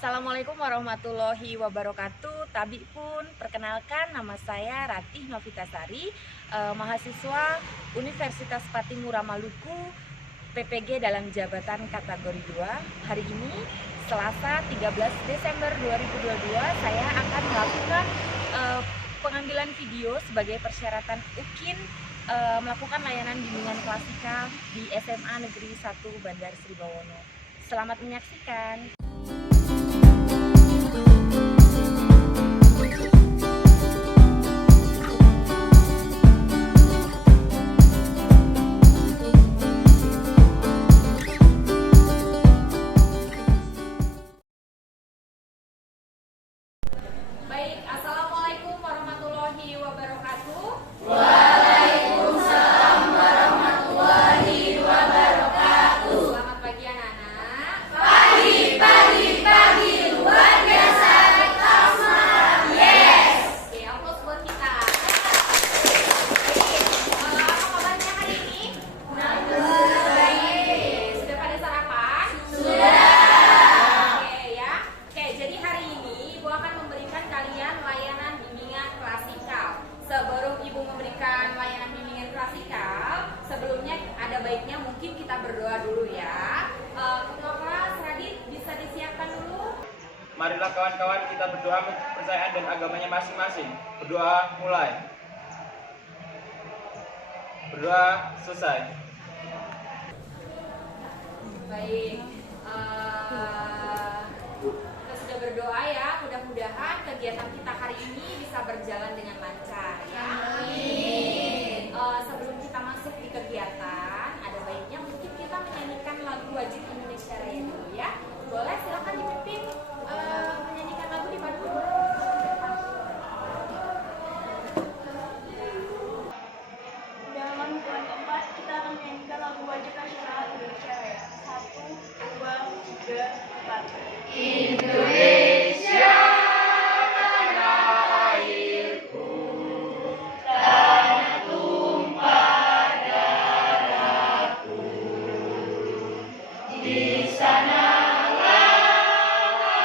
Assalamualaikum warahmatullahi wabarakatuh. Tabi pun, perkenalkan nama saya Ratih Novitasari, mahasiswa Universitas Patimura Maluku, PPG dalam jabatan kategori 2. Hari ini, Selasa 13 Desember 2022, saya akan melakukan pengambilan video sebagai persyaratan UKIN melakukan layanan bimbingan klasikal di SMA Negeri 1 Bandar Sri Bawono. Selamat menyaksikan. Baik, Assalamualaikum warahmatullahi wabarakatuh. Waalaikumsalam warahmatullahi wabarakatuh. Selamat pagi anak-anak. Pagi, luar biasa, tetap semangat, yes. Oke, aplaus buat kita. Apa kabarnya hari ini? Baik. Sudah pada sarapan? Sudah. Oke ya. Oke, jadi hari ini Ibu akan memberikan kalian layanan bimbingan klasikal. Sebelum Ibu memberikan layanan bimbingan klasikal, sebelumnya ada baiknya mungkin kita berdoa dulu ya. Ketua kelas Radit bisa disiapkan dulu. Marilah kawan-kawan kita berdoa untuk kepercayaan dan agamanya masing-masing. Berdoa mulai. Berdoa selesai. Baik, kita sudah berdoa ya. Mudah-mudahan kegiatan kita hari ini bisa berjalan dengan lancar ya. Amin. Sebelum kita masuk di kegiatan, ada baiknya mungkin kita menyanyikan lagu wajib Indonesia Raya dulu ya. Boleh, silakan dipimpin menyanyikan lagu di panggung. Dalam bulan keempat kita akan menyanyikan lagu wajib nasional Indonesia Raya. 1, 2, 3, 4. Indonesia tanah airku, tanah tumpah darahku. Di sanalah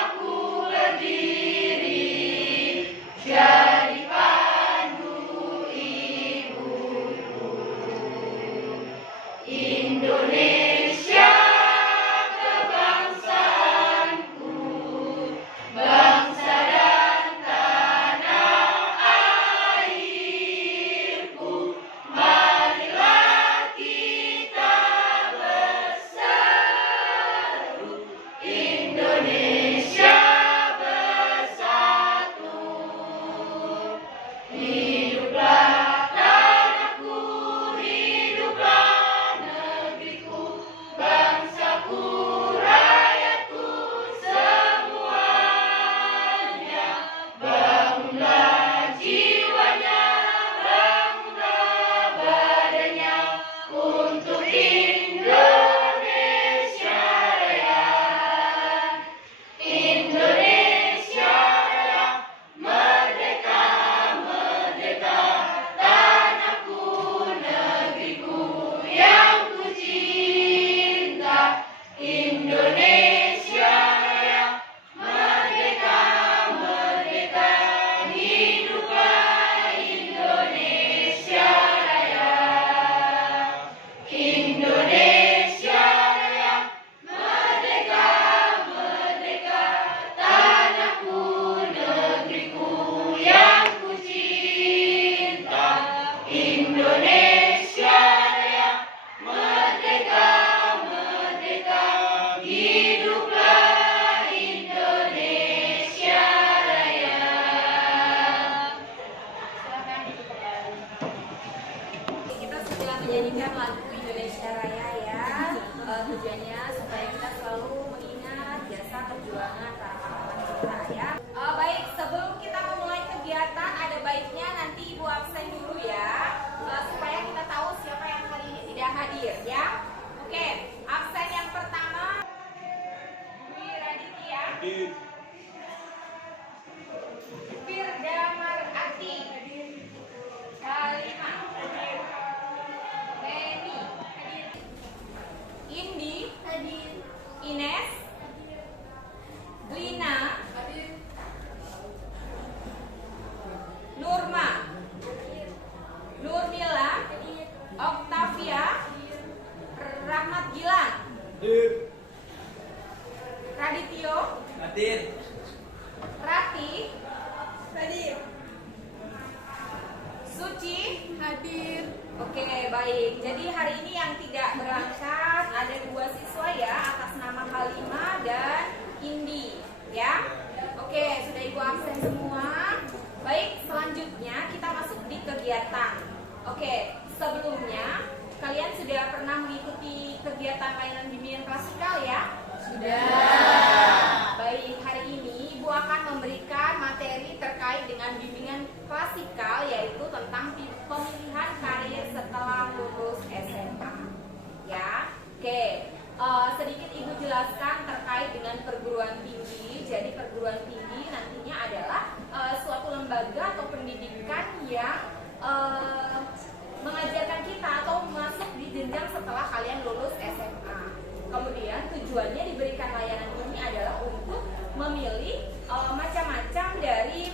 aku berdiri, jadi pandu ibuku. Indonesia kebangsaanku, bangsa dan tanah airku. Marilah kita berseru, Indonesia bersatu. Hiduplah tanahku, hiduplah negeriku, bangsaku, rakyatku semuanya. Bangunlah jiwanya, bangunlah badannya untuk Indonesia Raya. Indonesia Raya, merdeka, merdeka, tanahku, negeriku yang ku cinta. Indonesia Raya, merdeka, merdeka, hiduplah Indonesia Raya. Indonesia Raya, merdeka, merdeka, tanahku, negeriku yang ku cinta. Indonesia Raya, merdeka, merdeka, hiduplah Indonesia Raya. Kita sudah menyanyikan lagu Indonesia Raya ya. Tujuannya supaya kita selalu mengingat jasa perjuangan para pahlawan kita ya. Baik, sebelum kita memulai kegiatan, ada baiknya nanti Ibu absen dulu ya, supaya kita tahu siapa yang hari ini tidak hadir ya. Oke, absen yang pertama Dwi Raditya, Firda Marati, Kalima, Beni, Indi, Ines, hadir. Oke, baik. Jadi hari ini yang tidak berangkat ada 2 siswa ya, atas nama Halimah dan Indi, ya. Oke, sudah Ibu absen semua. Baik, selanjutnya kita masuk di kegiatan. Oke, sebelumnya kalian sudah pernah mengikuti kegiatan layanan bimbingan klasikal ya? Sudah. Baik, hari ini Ibu akan memberikan materi terkait dengan bimbingan klasikal, yaitu tentang pemilihan karir setelah lulus SMA. Ya, oke. Sedikit Ibu jelaskan terkait dengan perguruan tinggi. Jadi perguruan tinggi nantinya adalah suatu lembaga atau pendidikan yang mengajarkan kita atau masuk di jenjang setelah kalian lulus SMA. Kemudian tujuannya diberikan layanan ini adalah untuk memilih macam-macam dari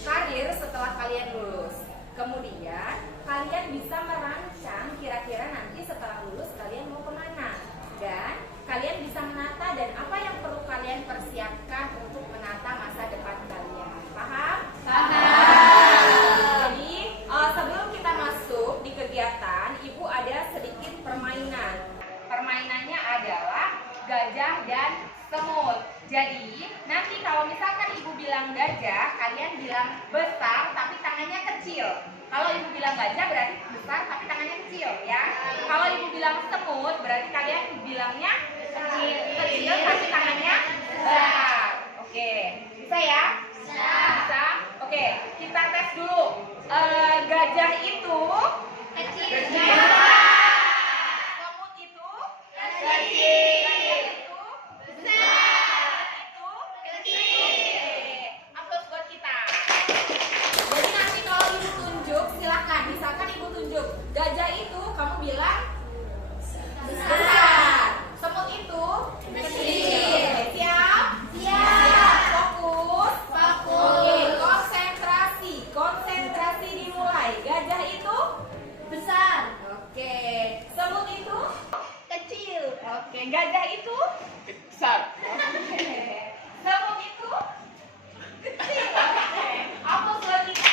karir setelah kalian lulus. Kemudian kalian bisa merancang kira-kira nanti setelah lulus kalian mau kemana. Dan kalian bisa menata dan apa yang perlu kalian persiapkan untuk menata masa depan kalian. Paham? Paham. Jadi sebelum kita masuk di kegiatan, Ibu ada sedikit permainan. Permainannya adalah gajah dan semut. Jadi nanti kalau misalkan Ibu bilang gajah, kalian bilang besar tapi tangannya kecil. Kalau Ibu bilang gajah berarti besar tapi tangannya kecil ya. Kalau Ibu bilang semut berarti kalian bilangnya kecil tapi tangannya besar. Oke, bisa ya? Bisa. Oke, kita tes dulu. Gajah itu kecil. Semut itu kecil. Gajah itu besar. Itu kecil. Aplaus buat kita. Jadi nanti kalau Ibu tunjuk, silakan. Misalkan Ibu tunjuk gajah itu, kamu bilang besar. Semut itu kecil. Siap? Siap. Fokus. Oke, konsentrasi. Konsentrasi dimulai. Gajah itu besar. Oke. Semut itu kecil. Oke. Gajah itu Besar. oke. Semut itu kecil. Oke. Apa buat kita?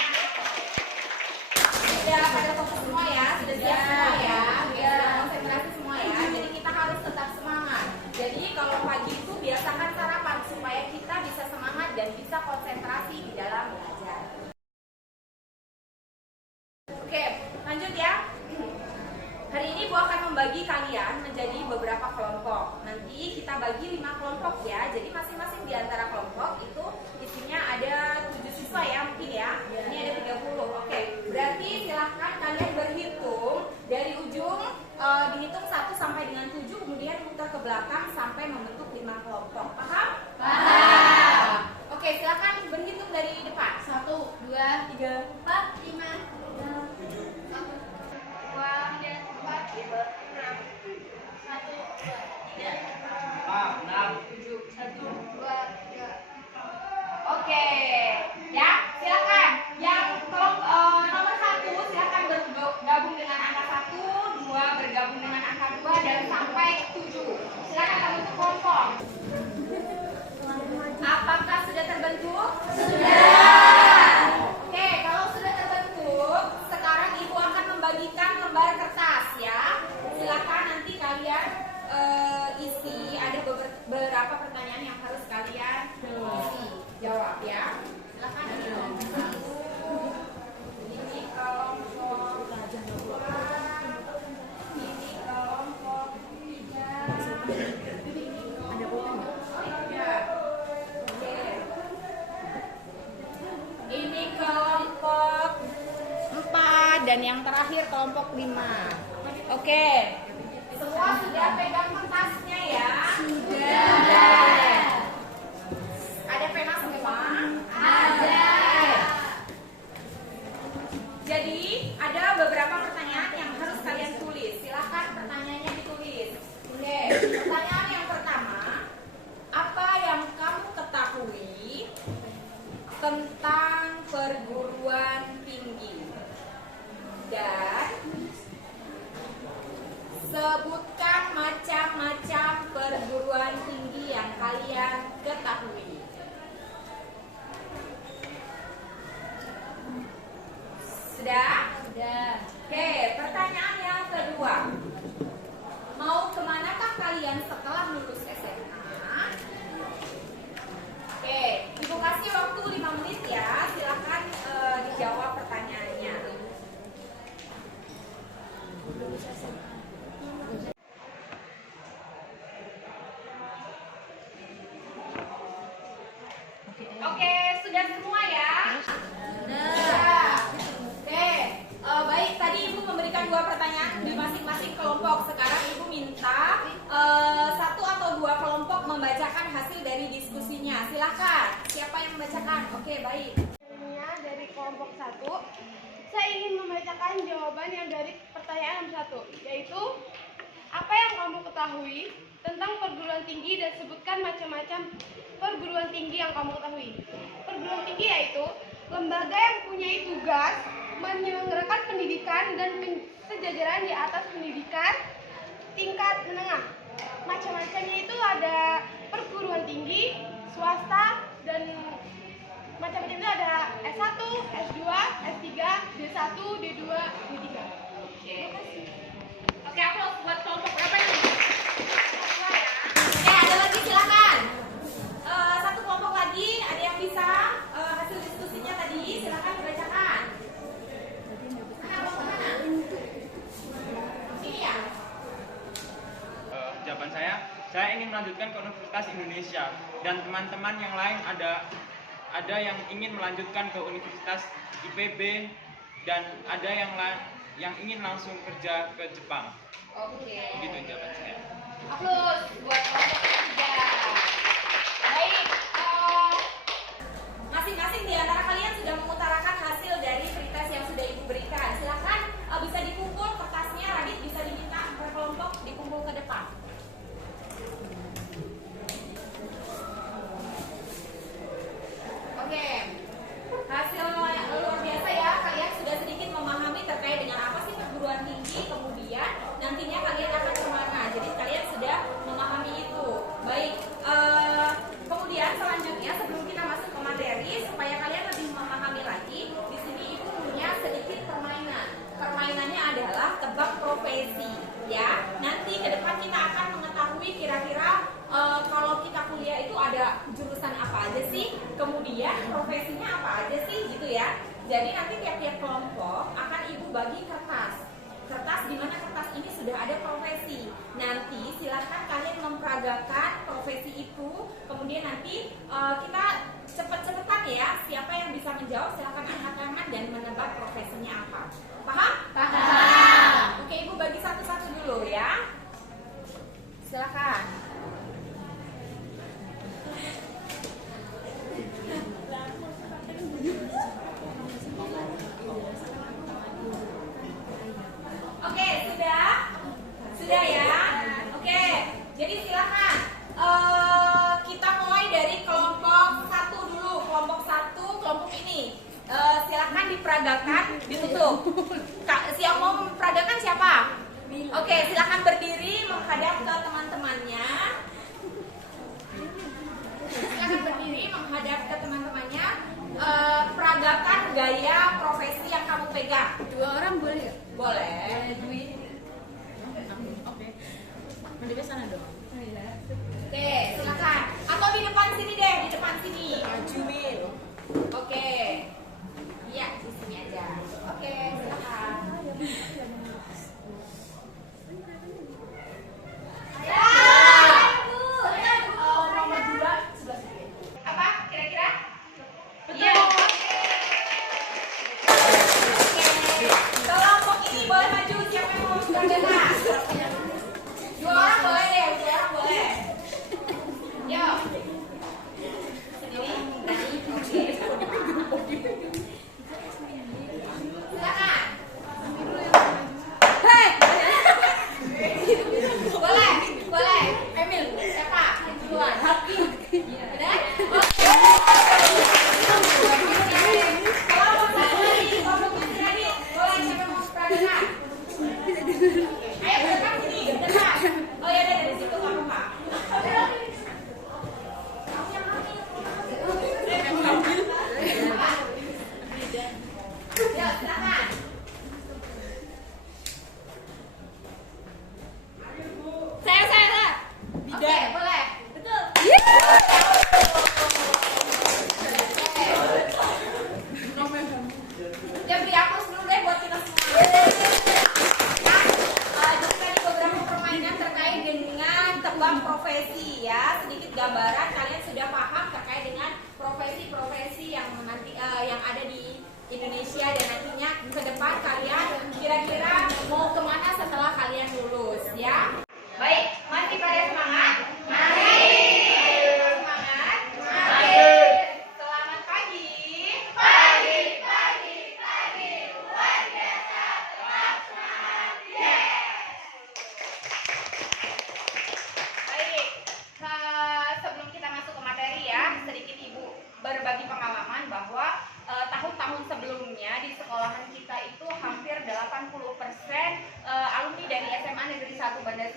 Sudah pada fokus semua ya? Sudah siap semua ya? Sudah konsentrasi semua ya? Jadi kita harus tetap semangat. Jadi kalau pagi itu biasakan sarapan supaya kita bisa semangat dan bisa konsentrasi di dalam belajar. Oke, lanjut ya. Hari ini Bu akan membagi kalian menjadi beberapa kelompok. Nanti kita bagi 5 kelompok ya. Jadi masing-masing di antara kelompok itu isinya ada 7 siswa ya mungkin ya. Ini ada 30. Oke, berarti silahkan kalian berhitung dari ujung dihitung 1 sampai dengan 7, kemudian putar ke belakang sampai membentuk 5 kelompok. Paham? Paham. Oke, silahkan berhitung dari depan. 1, 2, 3, 4, 5, 6, 1, 2, 3, 4, 5, 6, 1, 2, 3, 4, 7, 1, 2, 3. Oke, ya silakan. Yang nomor 1 silakan bergabung dengan angka 1, 2 bergabung dengan angka 2 dan sampai 7. Silakan terbentuk kelompok. Apakah sudah terbentuk? Sudah. Oke, kalau sudah terbentuk, sekarang Ibu akan membagikan lembar kertas ya. Silakan nanti kalian isi, ada beberapa pertanyaan yang harus kalian isi. Jawab ya. Silakan ini kelompok 1, ini kelompok 2, ini kelompok 3. Ada pulpen nggak? Oke. Ini kelompok 4 dan yang terakhir kelompok 5. Oke. Semua sudah pegang kertasnya ya? Sudah. Ada pena semua? Ada. Jadi ada beberapa pertanyaan yang harus kalian tulis. Silakan pertanyaannya ditulis. Oke. Pertanyaan yang pertama, apa yang kamu ketahui tentang perguruan tinggi? Dan sebutkan macam-macam perguruan tinggi yang kalian ketahui. Sudah? Sudah. Oke, pertanyaan yang kedua. Mau kemanakah kalian setelah lulus SMA? Oke, Ibu kasih waktu 5 menit ya. Silakan dijawab pertanyaannya. Oke, sudah semua ya? Sudah. Oke, baik. Tadi Ibu memberikan 2 pertanyaan di masing-masing kelompok. Sekarang Ibu minta 1 atau 2 kelompok membacakan hasil dari diskusinya. Silahkan. Siapa yang membacakan? Oke, baik. Dari kelompok 1, saya ingin membacakan jawaban yang dari pertanyaan 1, yaitu apa yang kamu ketahui tentang perguruan tinggi dan sebutkan macam-macam perguruan tinggi yang kamu ketahui. Perguruan tinggi yaitu lembaga yang mempunyai tugas menyelenggarakan pendidikan dan sejajaran di atas pendidikan tingkat menengah. Macam-macamnya itu ada perguruan tinggi, swasta, dan macam-macam itu ada S1, S2, S3, D1, D2, D3. Oke, aku buat kelompok berapa ini? Oke, ada lagi silakan. 1 kelompok lagi, ada yang bisa hasil diskusinya tadi, silakan dibacakan. Mana? Sini ya. Jawaban saya ingin melanjutkan ke Universitas Indonesia dan teman-teman yang lain ada yang ingin melanjutkan ke Universitas IPB dan ada yang ingin langsung kerja ke Jepang. Oke. Begitu jawaban saya. Aplaus buat kelompok ketiga. Baik, masing-masing di antara kalian sudah mengutarakan hasil dari pretest yang sudah Ibu berikan. Silakan bisa dikumpul kertasnya, Radit bisa diminta per kelompok dikumpul ke depan. Oke, hasil luar biasa ya. Kalian sudah sedikit memahami terkait dengan apa sih perguruan tinggi, kemudian nantinya kalian akan kemana. Jadi kalian sudah memahami itu. Baik, kemudian selanjutnya sebelum kita masuk ke materi, supaya kalian lebih memahami lagi, di sini Ibu punya sedikit permainan. Permainannya adalah tebak profesi, ya. Nanti ke depan kita akan mengetahui kira-kira kalau kita kuliah itu ada jurusan apa aja sih, kemudian profesinya apa aja sih, gitu ya. Jadi nanti tiap-tiap kelompok akan Ibu bagi kertas. Kertas di mana kertas ini sudah ada profesi. Nanti silahkan kalian memperagakan profesi itu. Kemudian nanti kita cepet-cepetan ya. Siapa yang bisa menjawab silahkan angkat tangan dan menebak profesinya apa. Paham? Paham. Oke, Ibu bagi satu-satu dulu ya. Silakan. Oke, sudah ya. Oke, jadi silakan kita mulai dari kelompok 1 dulu. Kelompok 1, kelompok ini silakan diperagakan, ditutup. Yang mau memperagakan siapa? Oke, silakan berdiri menghadap ke teman-temannya. Silakan berdiri menghadap ke teman-temannya. Peragakan gaya profesi yang kamu pegang. 2 orang boleh ya? Boleh. Oke. Mendingnya sana dong. Oke, silakan. Atau di depan sini deh, di depan sini. Jumil. Oke. Iya, di sini aja. Oke, silakan. Ya. Nomor 2 sebelah sini. Apa kira-kira? Iya. Oke. Kelompok ini boleh maju, siapa yang mau bergerak? 2 orang boleh deh, 2 orang boleh. Yo. Sendiri, berani. Oke.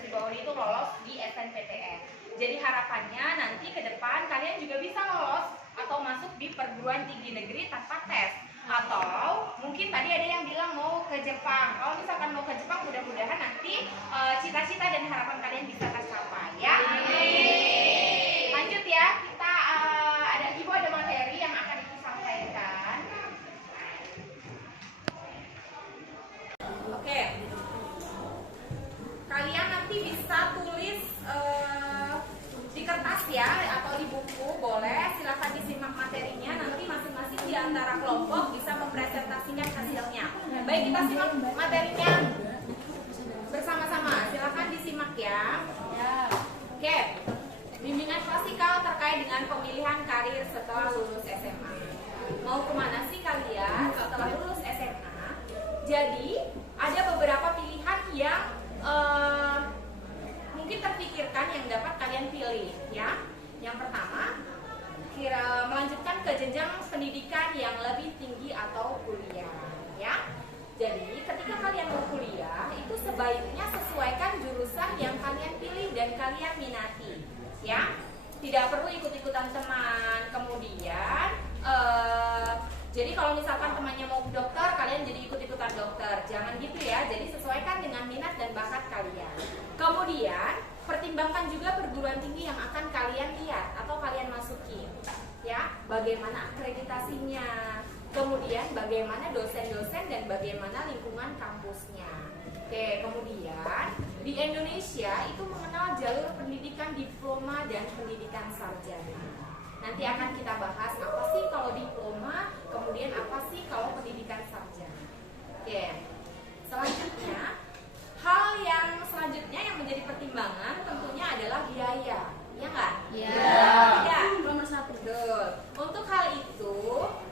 di bawah itu lolos di SNPTN. Jadi harapannya nanti ke depan kalian juga bisa lolos atau masuk di perguruan tinggi negeri tanpa tes. Atau mungkin tadi ada yang bilang mau ke Jepang. Kalau misalkan mau ke Jepang, mudah-mudahan nanti cita-cita dan harapan kalian bisa tercapai ya. Lanjut ya, kita ada materi yang akan Ibu sampaikan. Oke. Kalian nanti bisa tulis di kertas ya atau di buku, boleh silakan disimak materinya. Nanti masing-masing di antara kelompok bisa mempresentasikan hasilnya. Baik, kita simak materinya bersama-sama. Silakan disimak ya. Oke. Bimbingan klasikal terkait dengan pemilihan karir setelah lulus SMA. Mau kemana sih kalian setelah lulus SMA? Jadi ada beberapa pilihan yang mungkin terpikirkan yang dapat kalian pilih ya. Yang pertama, melanjutkan ke jenjang pendidikan yang lebih tinggi atau kuliah ya. Jadi ketika kalian mau kuliah itu sebaiknya sesuaikan jurusan yang kalian pilih dan kalian minati ya. Tidak perlu ikut-ikutan teman. Kemudian jadi kalau misalkan temannya mau dokter, kalian jadi ikut-ikutan dokter. Jangan gitu ya. Jadi sesuaikan dengan minat dan bakat kalian. Kemudian pertimbangkan juga perguruan tinggi yang akan kalian lihat atau kalian masuki. Ya, bagaimana akreditasinya. Kemudian bagaimana dosen-dosen dan bagaimana lingkungan kampusnya. Oke, kemudian di Indonesia itu mengenal jalur pendidikan diploma dan pendidikan sarjana. Nanti akan kita bahas apa sih kalau diploma, kemudian apa sih kalau pendidikan sarjana. Oke, selanjutnya hal yang selanjutnya yang menjadi pertimbangan tentunya adalah biaya, ya nggak? Ya, nomor 1. Betul. Untuk hal itu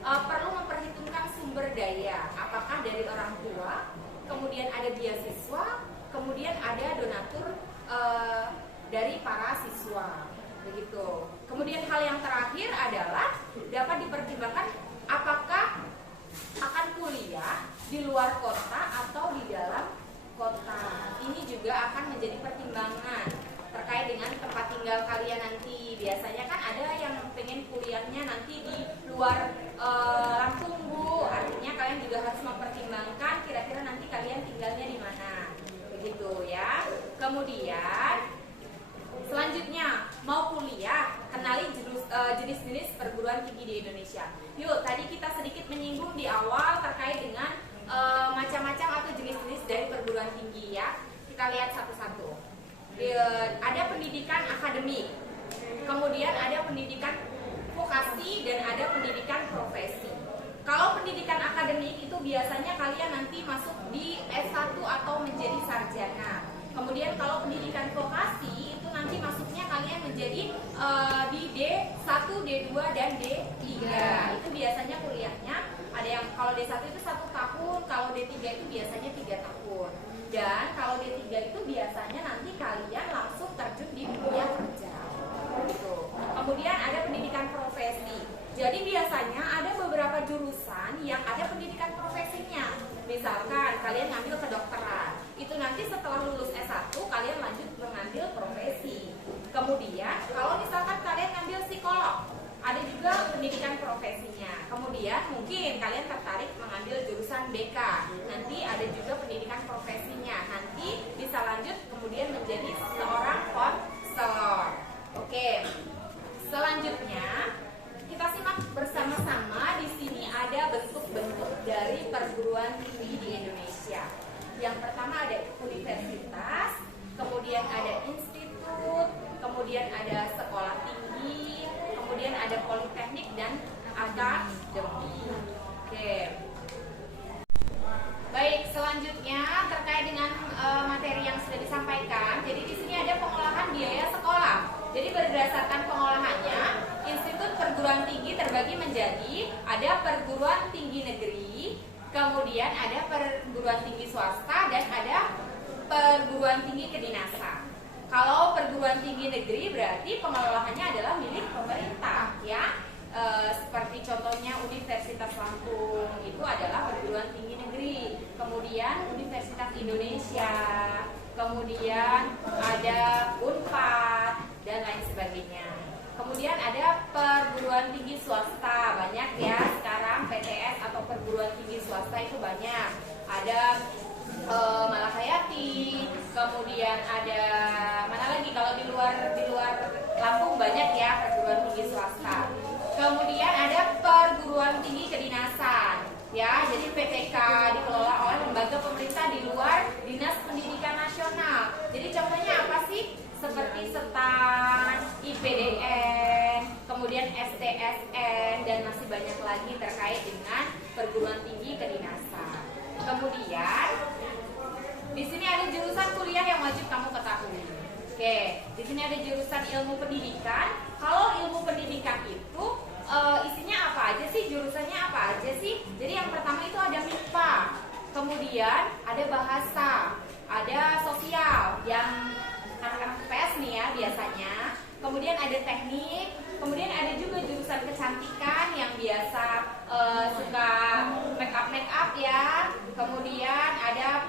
perlu memperhitungkan sumber daya, apakah dari orang tua, kemudian ada beasiswa, kemudian ada donatur dari para siswa. Begitu. Kemudian hal yang terakhir adalah dapat dipertimbangkan apakah akan kuliah di luar kota atau di dalam kota. Ini juga akan menjadi pertimbangan terkait dengan tempat tinggal kalian nanti. Biasanya kan ada yang pengen kuliahnya nanti di luar Lampung, Bu. Artinya kalian juga harus mempertimbangkan kira-kira nanti kalian tinggalnya di mana. Begitu ya. Kemudian selanjutnya, mau kuliah, kenali jenis-jenis perguruan tinggi di Indonesia. Yuk, tadi kita sedikit menyinggung di awal terkait dengan macam-macam atau jenis-jenis dari perguruan tinggi ya. Kita lihat satu-satu. Ada pendidikan akademik, kemudian ada pendidikan vokasi, dan ada pendidikan profesi. Kalau pendidikan akademik itu biasanya kalian nanti masuk di S1 atau menjadi sarjana. Kemudian kalau pendidikan vokasi itu nanti masuknya kalian menjadi di D1, D2, dan D3. Itu biasanya kuliahnya ada yang kalau D1 itu 1 tahun, kalau D3 itu biasanya 3 tahun. Dan kalau D3 itu biasanya nanti kalian langsung terjun di dunia kerja. Gitu. Kemudian ada pendidikan profesi. Jadi biasanya ada beberapa jurusan yang ada pendidikan profesinya. Misalkan kalian ngambil kedokteran, itu nanti setelah lulus S1 kalian lanjut mengambil profesi. Kemudian kalau misalkan kalian ngambil psikolog, ada juga pendidikan profesinya. Kemudian mungkin kalian tertarik mengambil jurusan BK, nanti ada juga pendidikan profesinya. Nanti bisa lanjut kemudian menjadi seorang konselor. Oke, selanjutnya kita simak bersama-sama. Di sini ada bentuk-bentuk dari perguruan tinggi di Indonesia. Yang pertama ada universitas, kemudian ada institut, kemudian ada sekolah tinggi, kemudian ada politeknik dan akademi. Oke. Baik, selanjutnya terkait dengan materi yang sudah disampaikan. Jadi di sini ada pengolahan biaya sekolah. Jadi berdasarkan pengolahannya, institut perguruan tinggi terbagi menjadi ada perguruan tinggi negeri, kemudian ada perguruan tinggi swasta, dan ada perguruan tinggi kedinasan. Kalau perguruan tinggi negeri berarti pengelolaannya adalah milik pemerintah ya. Seperti contohnya Universitas Lampung itu adalah perguruan tinggi negeri. Kemudian Universitas Indonesia, kemudian ada Unpad, dan lain sebagainya. Kemudian ada perguruan tinggi swasta, banyak ya sekarang PTS atau perguruan tinggi swasta itu banyak. Ada Malahayati, kemudian ada mana lagi kalau di luar Lampung banyak ya perguruan tinggi swasta. Kemudian ada perguruan tinggi kedinasan, ya. Jadi PTK dikelola oleh lembaga pemerintah di luar Dinas Pendidikan Nasional. Jadi contohnya apa sih? Seperti STAN, IPDN, kemudian STSN, dan masih banyak lagi terkait dengan perguruan tinggi kedinasan. Kemudian di sini ada jurusan kuliah yang wajib kamu ketahui. Oke, di sini ada jurusan ilmu pendidikan. Kalau ilmu pendidikan itu isinya apa aja sih? Jurusannya apa aja sih? Jadi yang pertama itu ada MIPA, kemudian ada bahasa, ada sosial yang anak-anak PS nih ya biasanya. Kemudian ada teknik, kemudian ada juga jurusan kecantikan yang biasa suka make up ya. Kemudian ada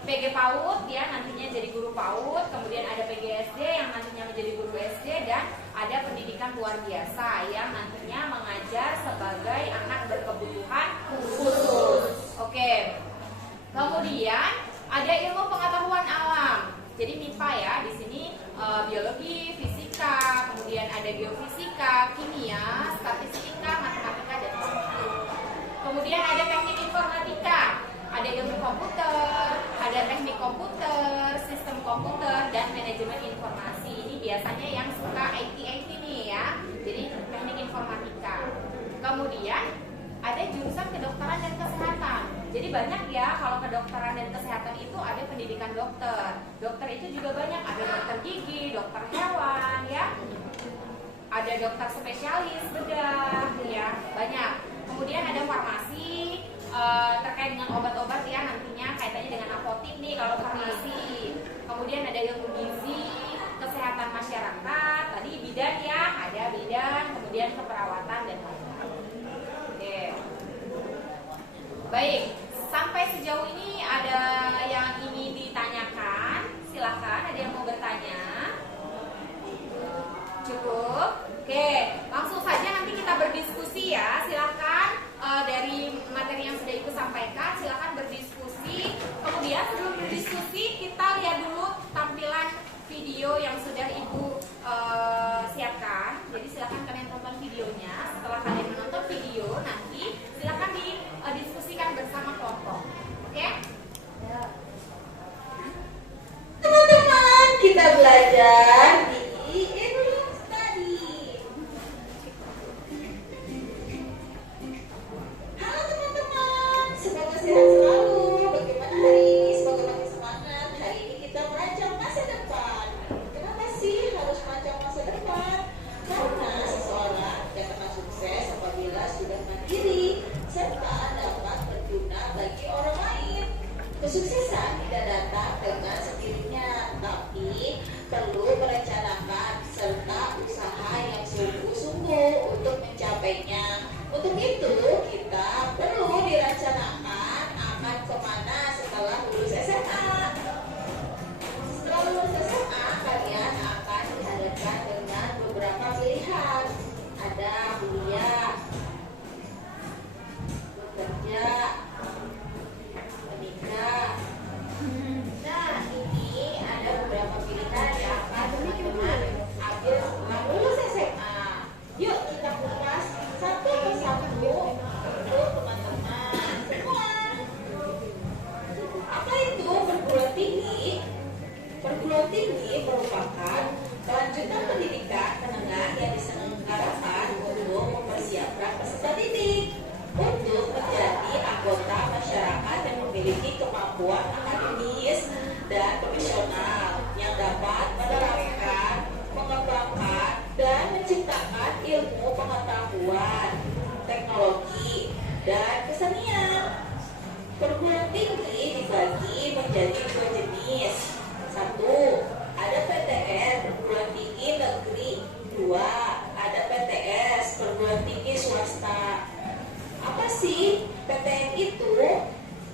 PG PAUD ya, nantinya jadi guru PAUD. Kemudian ada PGSD yang nantinya menjadi guru SD, dan ada pendidikan luar biasa yang nantinya mengajar sebagai anak berkebutuhan khusus. Oke. Kemudian ada ilmu pengetahuan alam. Jadi MIPA ya, di sini biologi, fisika, kemudian ada geofisika, kimia, statistika, matematika, dan lain-lain. Kemudian ada teknik informatika, ada ilmu komputer, ada teknik komputer, sistem komputer, dan manajemen informasi. Ini biasanya yang suka IT nih ya. Jadi teknik informatika. Kemudian ada jurusan kedokteran dan kesehatan. Jadi banyak ya, kalau kedokteran dan kesehatan itu ada pendidikan dokter. Dokter itu juga banyak, ada dokter gigi, dokter hewan ya. Ada dokter spesialis bedah ya, banyak. Kemudian ada farmasi, terkait dengan obat-obat ya, nantinya kaitannya dengan apotik nih kalau farmasi. Kemudian ada ilmu gizi, kesehatan masyarakat, tadi bidan ya, ada bidan, kemudian keperawatan dan lain-lain. Oke. Baik, sampai sejauh ini ada yang ingin ditanyakan? Silakan, ada yang mau bertanya? Cukup? Oke, langsung saja nanti kita berdiskusi ya. Silakan dari materi yang sudah Ibu sampaikan, silakan berdiskusi. Kemudian sebelum berdiskusi, kita lihat dulu tampilan video yang sudah Ibu siapkan. Jadi silakan kalian tonton videonya. Setelah kalian menonton video, nanti silakan didiskusikan bersama kelompok. Oke? Teman-teman, kita belajar di English Study. Halo teman-teman, semoga sehat selalu. Bagaimana hari ini? Semoga makin semangat. Hari ini kita merancang masa depan. Kenapa sih harus merancang masa depan? Karena seseorang akan sukses apabila sudah mandiri serta dapat berguna bagi orang lain. Kesuksesan tidak datang dengan sendirinya, tapi perlu merencanakan serta usaha yang sungguh-sungguh untuk mencapainya. Untuk itu, kita perlu direncanakan akan kemana setelah lulus SMA. Setelah lulus SMA, kalian akan dihadapkan dengan beberapa pilihan. Ada kuliah, bekerja, menikah. Nah, ini ada beberapa pilihan yang akan teman-teman ambil setelah lulus SMA. Yuk kita kupas satu persatu untuk teman-teman semua. Apa itu perguruan tinggi? Perguruan tinggi merupakan kelanjutan pendidikan menengah yang diselenggarakan untuk mempersiapkan peserta didik untuk menjadi anggota masyarakat yang memiliki kemampuan akademis dan profesional yang dapat menerapkan, mengembangkan, dan menciptakan ilmu pengetahuan, teknologi, dan kesenian. Perguruan tinggi dibagi menjadi dua jenis. Satu, ada PTN perguruan tinggi negeri. Dua, ada PTS perguruan tinggi swasta. Apa sih PTN itu?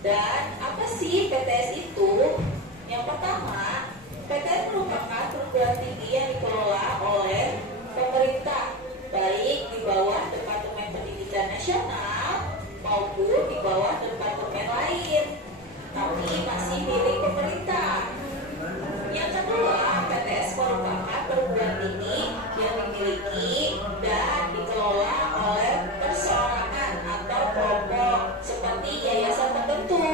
Dan apa sih PTS itu? Yang pertama, PTN merupakan perguruan tinggi yang dikelola oleh pemerintah, baik di bawah Departemen Pendidikan Nasional maupun di bawah departemen lain, tapi masih milik pemerintah. Yang kedua, PTS merupakan perguruan tinggi yang dimiliki dan dikelola oleh perseorangan atau kelompok seperti yayasan tertentu.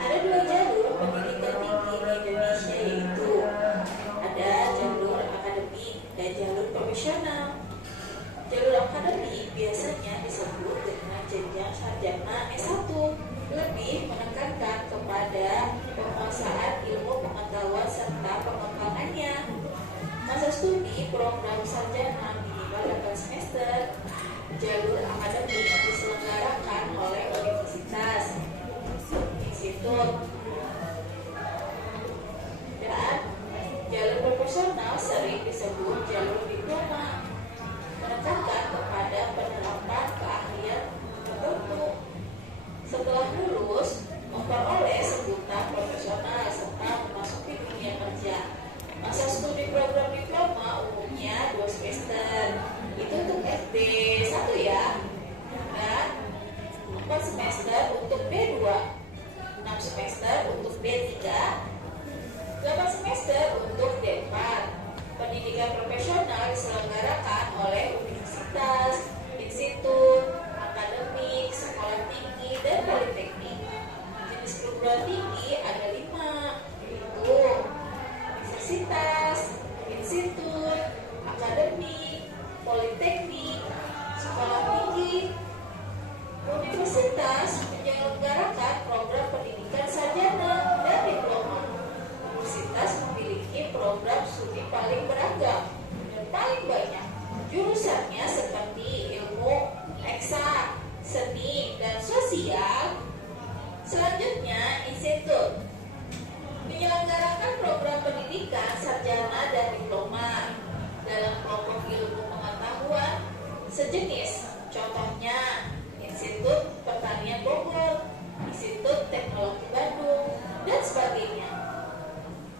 Ada dua jalur pendidikan tinggi di Indonesia, yaitu ada jalur akademik dan jalur profesional. Jalur akademik biasanya disebut dengan jenjang sarjana S1, lebih menekankan kepada penguasaan ilmu pengetahuan serta pengembangannya. Masa studi program sarjana minimal 8 semester. Jalur akademik diselenggarakan oleh universitas, institut, dan jalur profesional sering disebut jalur diploma, menekankan kepada penerapan keahlian tertentu. Setelah lulus, memperoleh sebutan profesional serta memasuki dunia kerja. Masa studi program diploma umumnya 2 semester, itu untuk SD1 ya, dan 4 semester untuk D2, 6 semester untuk D3, 8 semester untuk D4. Pendidikan profesional diselenggarakan oleh universitas, institut, akademik, sekolah tinggi, dan politeknik. Jenis perguruan tinggi ada 5, yaitu universitas, institut, akademik, politeknik, sekolah tinggi. Universitas menyelenggarakan program pendidikan sarjana dan diploma. Universitas memiliki program studi paling beragam dan paling banyak. Jurusannya seperti ilmu eksak, seni, dan sosial. Selanjutnya, institut menyelenggarakan program pendidikan sarjana dan diploma dalam kelompok ilmu pengetahuan sejenis. Contohnya, Institut Pertanian Bogor, Institut Teknologi Bandung, dan sebagainya.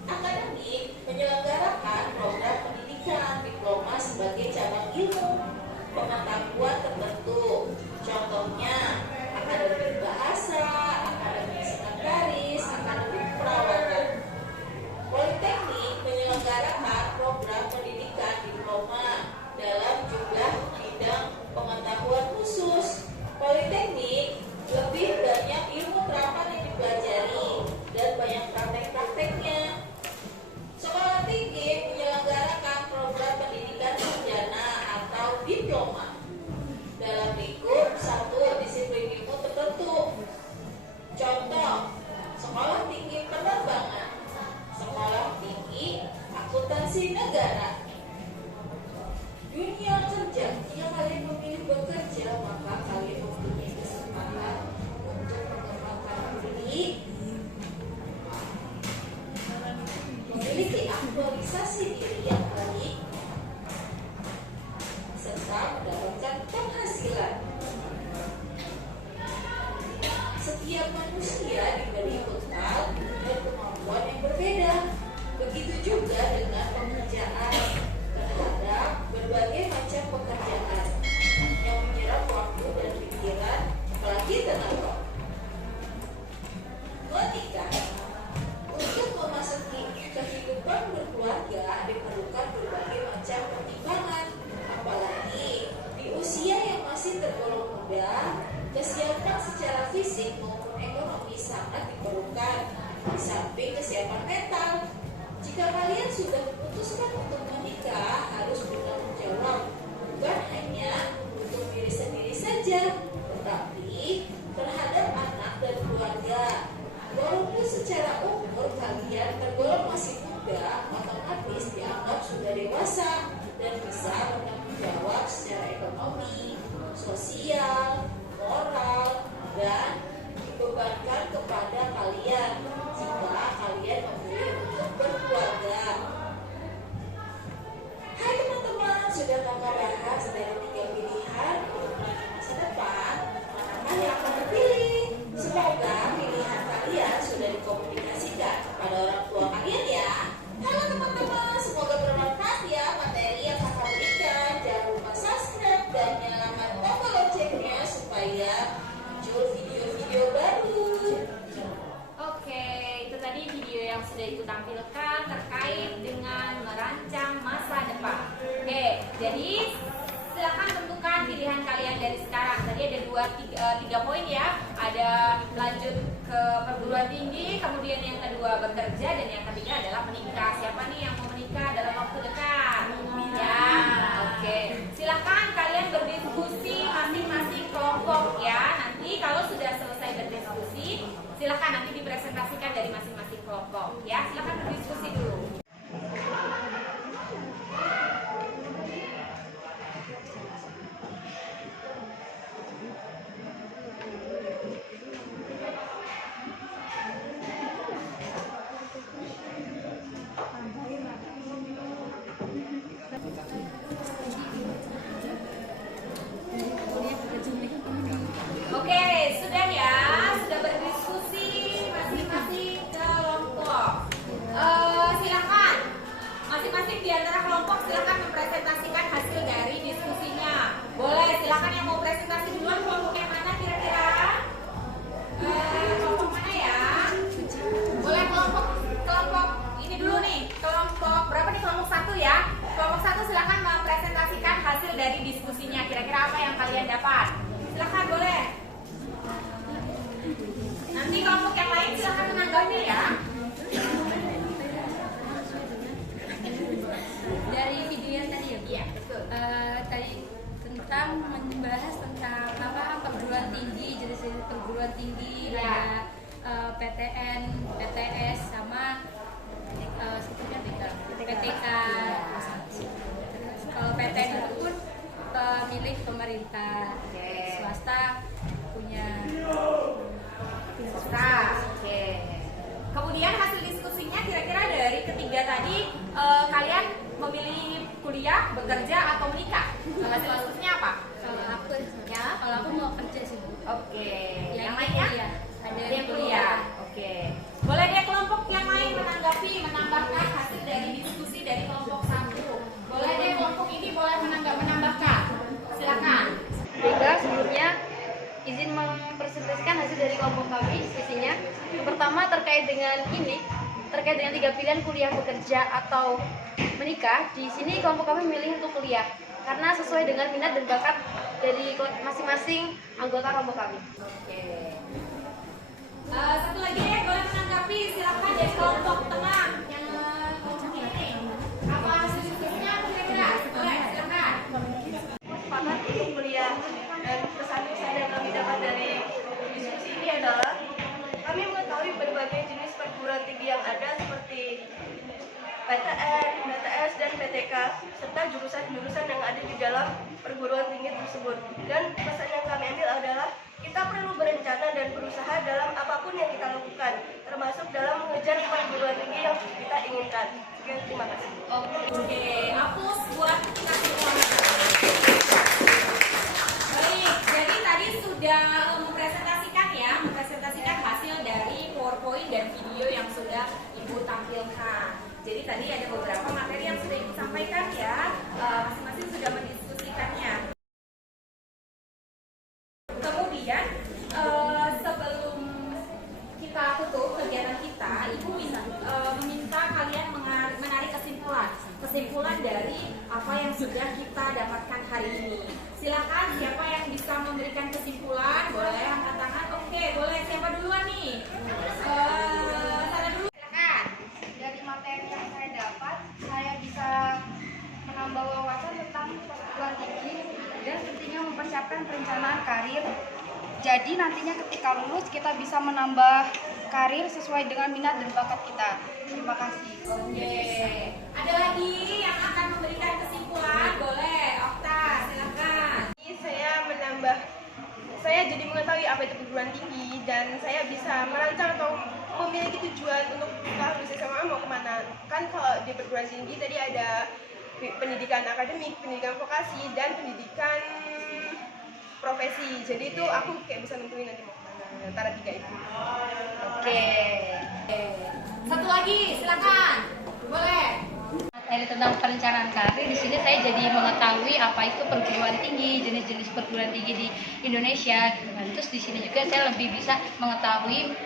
Akademik menyelenggarakan program pendidikan diploma sebagai cabang ilmu pengetahuan tertentu. Contohnya, akademik bahasa, akademik sekretaris, akademik perawatan. Politeknik menyelenggarakan program pendidikan diploma dalam jumlah bidang pengetahuan khusus. Politeknik lebih banyak ilmu terapan yang dipelajari dan banyak praktek-prakteknya. Sekolah tinggi menyelenggarakan program pendidikan sarjana atau diploma dalam lingkup satu disiplin ilmu tertentu. Contoh, sekolah tinggi penerbangan, sekolah tinggi akuntansi negara. Dunia kerja, jika kalian memilih bekerja, maka kalian mempunyai kesempatan untuk mengembangkan diri, memiliki aktualisasi diri yang baik, serta mendapatkan penghasilan. Setiap manusia diberi bekal dan kemampuan yang berbeda. Begitu juga dengan pekerjaan terhadap berbagai macam pekerjaan yang menyerap waktu dan pikiran, apalagi tenaga. Menikah. Untuk memasuki kehidupan berkeluarga diperlukan berbagai macam pertimbangan, apalagi di usia yang masih tergolong muda. Kesiapan secara fisik maupun ekonomi sangat diperlukan, di samping kesiapan mental. Jika kalian sudah memutuskan untuk menikah, harus bertanggung jawab, bukan hanya untuk diri sendiri saja, tetapi terhadap anak dan keluarga. Walaupun secara umur kalian tergolong masih muda, otomatis dianggap sudah dewasa dan bisa bertanggung jawab secara ekonomi, sosial, moral, dan dibebankan kepada kalian jika kalian memilih untuk berkeluarga. Hai teman-teman, sudahkah sudah Ibu tampilkan terkait dengan merancang masa depan. Oke, jadi silakan tentukan pilihan kalian dari sekarang. Tadi ada tiga poin ya. Ada lanjut ke perguruan tinggi, kemudian yang kedua bekerja, dan yang ketiga adalah menikah. Siapa nih yang mau menikah dalam waktu dekat? Ya, oke. Silakan kalian berdiskusi masing-masing kelompok ya. Nanti kalau sudah selesai berdiskusi, silakan nanti dipresentasikan dari masing-masing kelompok ya. Silakan berdiskusi dulu. Oke, sudah ya, sudah berdiskusi masing-masing kelompok. Silakan, masing-masing di antara kelompok silakan mempresentasikan hasil dari diskusinya. Boleh, silakan yang mau presentasi duluan, kelompok yang mana kira-kira? Kelompok mana ya? Boleh kelompok ini dulu nih, kelompok berapa nih? Kelompok 1 ya. Kelompok 1 silakan mempresentasikan hasil dari diskusinya. Kira-kira apa yang kalian dapat? Silakan, boleh. Nanti kelompok yang lain silakan menanggapi ya. Dari video yang tadi ya, Iya, betul. tadi tentang membahas tentang apa perguruan tinggi, jenis-jenis perguruan tinggi, Iya. ada PTN, PTS, sama sebetulnya PTK. Terus kalau PTN itu pun milik pemerintah, Oke. swasta punya. Oke. Kemudian hasil diskusinya kira-kira dari ketiga tadi kalian memilih kuliah, bekerja atau menikah? Hasil diskusinya apa? Kalau aku mau kerja sih, Bu. Oke. Yang Yang lainnya? kuliah. Ada yang yang kuliah. Oke. Boleh deh kelompok yang lain menanggapi, menambahkan hasil dari diskusi dari kelompok 1. Boleh deh kelompok ini boleh menambahkan. Silakan. Baiklah, sebelumnya izin mempresentasikan hasil dari kelompok kami diskusinya. Yang pertama terkait dengan 3 pilihan kuliah, bekerja atau menikah. Di sini kelompok kami memilih untuk kuliah karena sesuai dengan minat dan bakat dari masing-masing anggota kelompok kami. Oke. Satu lagi ya, boleh menanggapi. Silakan dari kelompok tengah yang kelompok ini. Apa hasil diskusinya kira-kira? Boleh, silakan. Sepakat untuk kuliah, dan pesan-pesan yang kami dapat dari diskusi ini adalah kami mengetahui berbagai jenis perguruan tinggi yang ada seperti PTN, PTS, dan PTK serta jurusan-jurusan yang ada di dalam perguruan tinggi tersebut. Dan pesan yang kami ambil adalah kita perlu berencana dan berusaha dalam apapun yang kita lakukan, termasuk dalam mengejar perguruan tinggi yang kita inginkan. Sekian, terima kasih. Oke, hapus buat kita semua. Baik, jadi tadi sudah mempresentasikan hasil dari PowerPoint dan video yang sudah Ibu tampilkan. Jadi tadi ada beberapa materi yang sudah Ibu sampaikan ya, masing-masing sudah mendiskusikannya. Kemudian sebelum kita tutup kegiatan kita, Ibu meminta kalian menarik kesimpulan dari apa yang sudah kita dapatkan hari ini. Silakan siapa yang bisa memberikan kesimpulan, boleh angkat tangan. Oke, boleh. Siapa duluan nih? Sana dulu. Silakan. Dari materi yang saya dapat, saya bisa menambah wawasan tentang perguruan tinggi dan pentingnya mempersiapkan perencanaan karir. Jadi nantinya ketika lulus kita bisa menambah karir sesuai dengan minat dan bakat kita. Terima kasih. Oke. Ada lagi yang akan memberikan kesimpulan? Boleh. Okta, silakan. Saya jadi mengetahui apa itu perguruan tinggi dan saya bisa merancang atau memiliki tujuan untuk lulus SMA mau kemana. Kan kalau di perguruan tinggi tadi ada pendidikan akademik, pendidikan vokasi, dan pendidikan profesi. Jadi itu aku kayak bisa nentuin nanti mau kemana antara 3 itu. Oke. Satu lagi, silakan. Boleh. Materi tentang perencanaan karir, di sini saya jadi mengetahui apa itu perguruan tinggi, jenis-jenis perguruan tinggi di Indonesia. Dan terus di sini juga saya lebih bisa mengetahui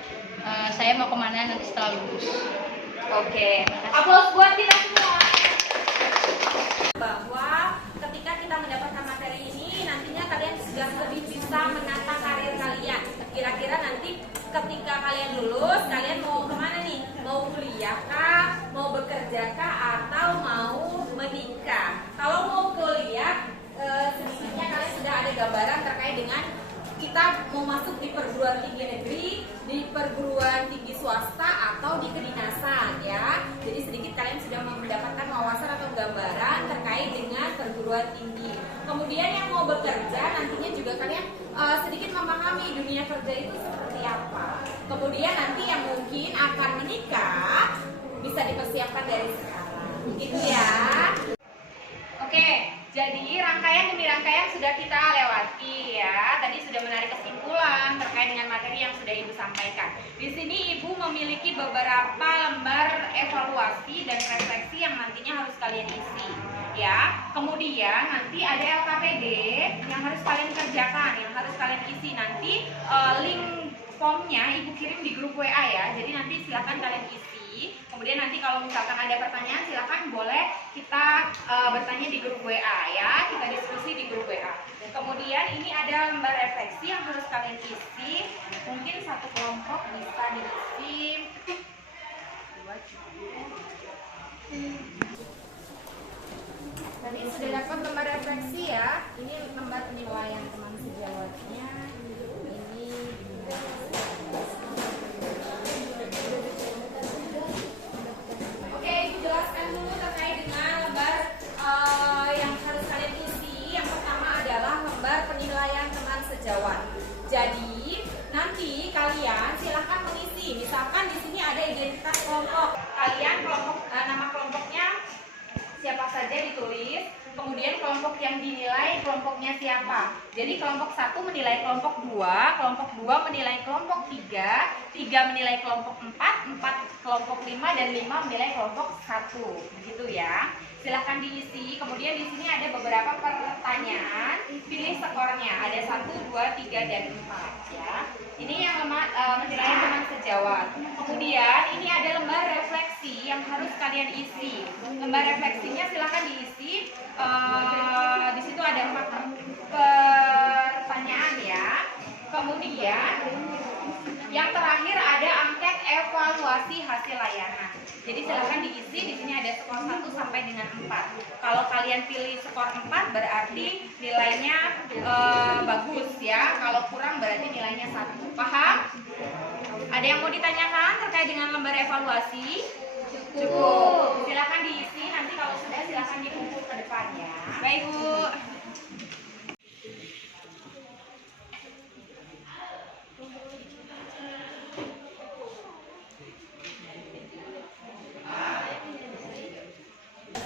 saya mau kemana nanti setelah lulus. Oke, aplaus buat kita semua. Bahwa ketika kita mendapatkan materi ini, nantinya kalian sudah lebih bisa menata karir kalian. Kira-kira nanti ketika kalian lulus, kalian mau kemana nih? Mau kuliah kah? Mau bekerja kah? Atau mau menikah? Kalau mau kuliah, sedikitnya kalian sudah ada gambaran terkait dengan kita mau masuk di perguruan tinggi negeri, di perguruan tinggi swasta, atau di kedinasan ya. Jadi sedikit kalian sudah mendapatkan wawasan atau gambaran terkait dengan perguruan tinggi. Kemudian yang mau bekerja, nantinya juga kalian sedikit memahami dunia kerja itu seperti apa. Kemudian nanti yang mungkin akan menikah bisa dipersiapkan dari sekarang. Gitu ya. Oke. Jadi rangkaian demi rangkaian sudah kita lewati ya. Tadi sudah menarik kesimpulan terkait dengan materi yang sudah Ibu sampaikan. Di sini Ibu memiliki beberapa lembar evaluasi dan refleksi yang nantinya harus kalian isi ya. Kemudian nanti ada LKPD yang harus kalian kerjakan, yang harus kalian isi. Nanti link formnya Ibu kirim di grup WA ya. Jadi nanti silakan kalian isi. Kemudian nanti kalau misalkan ada pertanyaan silakan boleh kita bertanya di grup WA ya, kita diskusi di grup WA. Kemudian ini ada lembar refleksi yang harus kalian isi. Mungkin satu kelompok bisa diisi. Tadi sudah dapat lembar refleksi ya. Ini lembar penilaian teman sejawatnya. Ini jelaskan dulu terkait dengan lembar yang harus kalian isi. Yang pertama adalah lembar penilaian teman sejawat. Jadi nanti kalian silahkan mengisi. Misalkan di sini ada identitas kelompok. Kalian nama kelompoknya siapa saja ditulis. Kemudian kelompok yang dinilai kelompoknya siapa. Jadi kelompok 1 menilai kelompok 2, kelompok 2 menilai kelompok 3, 3 menilai kelompok 4, 4 kelompok 5, dan 5 menilai kelompok 1. Begitu ya. Silahkan diisi. Kemudian di sini ada beberapa pertanyaan. Pilih skornya. Ada 1, 2, 3, dan 4 ya. Ini yang menilai teman sejawat. Kemudian ini ada lembar refleksi yang harus kalian isi. Lembar refleksinya silahkan diisi. Di situ ada 4 pertanyaan ya. Kemudian yang terakhir ada angket evaluasi hasil layanan. Jadi silahkan diisi. Di sini ada skor 1 sampai dengan 4. Kalau kalian pilih skor 4 berarti nilainya bagus ya. Kalau kurang berarti nilainya 1. Paham? Ada yang mau ditanyakan terkait dengan lembar evaluasi? Cukup. Silahkan diisi. Nanti kalau sudah silahkan dikumpul ke depan ya. Baik Bu.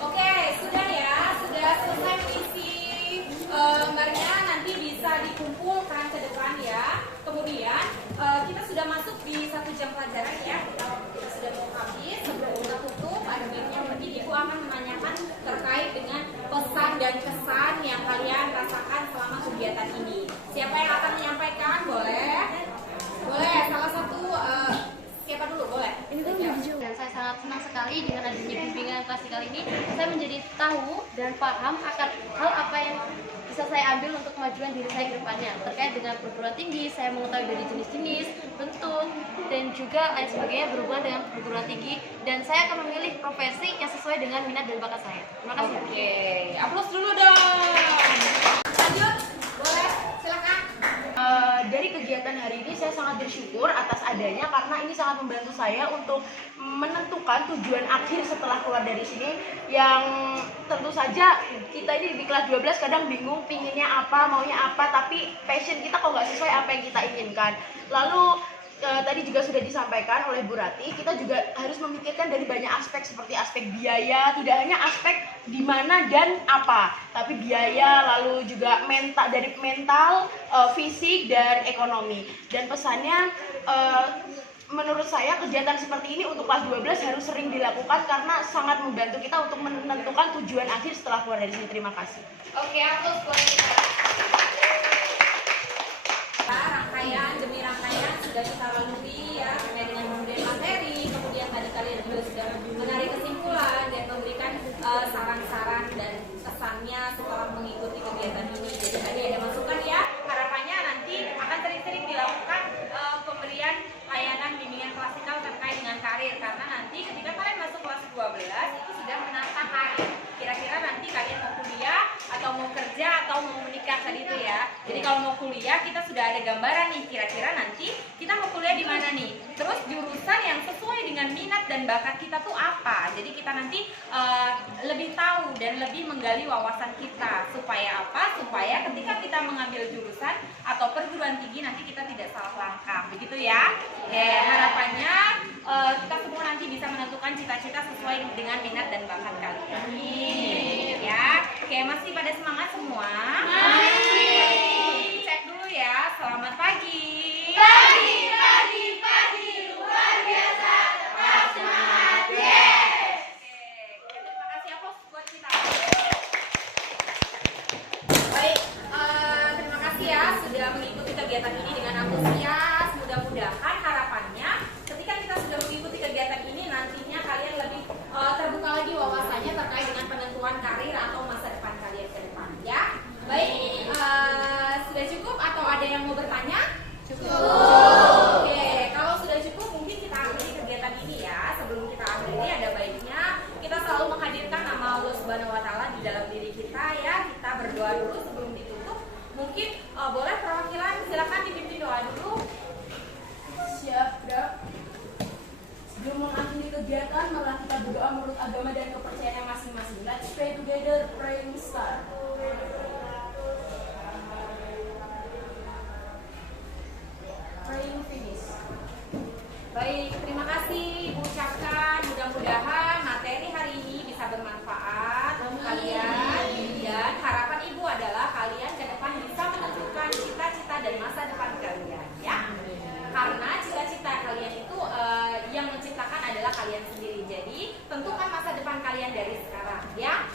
Oke, sudah ya. Sudah selesai mengisi lembarnya. Nanti bisa dikumpulkan ke depan ya. Kemudian kita sudah masuk di 1 jam pelajaran ya. Kita sudah mau habis. Sebelum kita tutup, ada baiknya mungkin Ibu akan menanyakan terkait dengan pesan dan kesan yang kalian rasakan selama kegiatan ini. Siapa yang akan menyampaikan? Boleh? Boleh. Salah satu siapa dulu? Boleh. Dan saya sangat senang sekali dengan adanya bimbingan klasik kali ini. Saya menjadi tahu dan paham akan hal apa yang bisa saya ambil untuk kemajuan diri saya ke depannya. Terkait dengan perguruan tinggi, saya mengetahui dari jenis-jenis, bentuk, dan juga lain sebagainya berhubungan dengan perguruan tinggi. Dan saya akan memilih profesi yang sesuai dengan minat dan bakat saya. Terima kasih. Oke, aplaus dulu dong. Lanjut, boleh, silakan. Dari kegiatan hari ini saya sangat bersyukur atas adanya karena ini sangat membantu saya untuk menentukan tujuan akhir setelah keluar dari sini. Yang tentu saja kita ini di kelas 12 kadang bingung pinginnya apa, maunya apa, tapi passion kita kok nggak sesuai apa yang kita inginkan. Lalu tadi juga sudah disampaikan oleh Bu Rati, kita juga harus memikirkan dari banyak aspek seperti aspek biaya, tidak hanya aspek di mana dan apa, tapi biaya, lalu juga dari mental, fisik, dan ekonomi. Dan pesannya menurut saya kegiatan seperti ini untuk kelas 12 harus sering dilakukan karena sangat membantu kita untuk menentukan tujuan akhir setelah keluar dari sini. Terima kasih. Oke, aplaus buat kita. Rangkaian demi rangkaian sudah kita lalui ya, terkait dengan pemberian materi, kemudian tadi kalian juga sudah menarik kesimpulan dan memberikan saran-saran dan pesannya setelah mengikuti kegiatan ini. Jadi tadi ada masukan ya, harapannya nanti akan sering-sering dilakukan pemberian layanan bimbingan klasikal terkait dengan karir, karena nanti ketika kalian masuk kelas 12 itu sudah menata karir. Kira-kira nanti kalian mau kuliah atau mau kerja atau mau menikah tadi itu ya. Jadi kalau mau kuliah kita sudah ada gambaran nih, kira-kira nanti kita mau kuliah di mana nih. Terus jurusan yang sesuai dengan minat dan bakat kita tuh apa. Jadi kita nanti lebih tahu dan lebih menggali wawasan kita. Supaya apa? Supaya ketika kita mengambil jurusan atau perguruan tinggi nanti kita tidak salah langkah. Begitu ya. Harapannya kita semua nanti bisa menentukan cita-cita sesuai dengan minat dan bakat kalian. Ya, oke, masih pada semangat semua? Masih. Cek dulu ya. Selamat pagi. Pagi, luar biasa. Tetap semangat. Yes. Oke, terima kasih aplaus buat kita. Baik, terima kasih ya sudah mengikuti kegiatan ini dengan antusias. Mudah-mudahan harapannya ketika kita sudah mengikuti kegiatan ini nantinya kalian lebih terbuka lagi wawasannya terkait dengan penentuan karir atau masa depan kalian ke depan ya. Baik, sudah cukup atau ada yang mau bertanya? Cukup. Oke, kalau sudah cukup mungkin kita akhiri kegiatan ini ya. Sebelum kita akhiri ada baiknya kita selalu menghadirkan nama Allah Subhanahu wa taala di dalam diri kita ya. Kita berdoa dulu sebelum ditutup. Mungkin boleh perwakilan silakan dipimpin doa dulu. Siap, Dok. Sebelum mengakhiri kegiatan, marilah kita berdoa menurut agama dan kepercayaan masing-masing. Let's pray together, praying start. Praying finish. Baik, terima kasih Ibu ucapkan. Mudah-mudahan materi hari ini bisa bermanfaat untuk kalian. Dan harapan Ibu adalah kalian ke depan bisa menentukan cita-cita dan masa depan kalian ya. Karena cita-cita kalian itu yang menciptakan adalah kalian sendiri. Jadi tentukan masa depan kalian dari sekarang ya.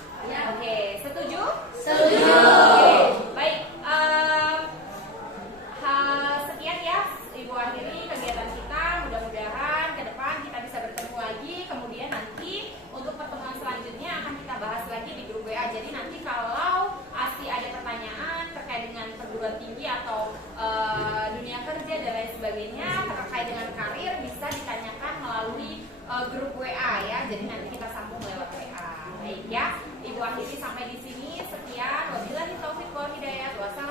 Oke, setuju? Setuju. Oke, baik. Sekian ya Ibu akhiri kegiatan kita. Mudah-mudahan ke depan kita bisa bertemu lagi. Kemudian nanti untuk pertemuan selanjutnya akan kita bahas lagi di grup WA. Jadi nanti kalau masih ada pertanyaan terkait dengan perguruan tinggi atau dunia kerja dan lain sebagainya terkait dengan karir bisa ditanyakan melalui grup WA ya. Jadi nanti kita sambung lewat WA. Baik ya. Ibu akhiri sampai di sini. Sekian. Wabillahi taufiq wal hidayah. Wassalamualaikum.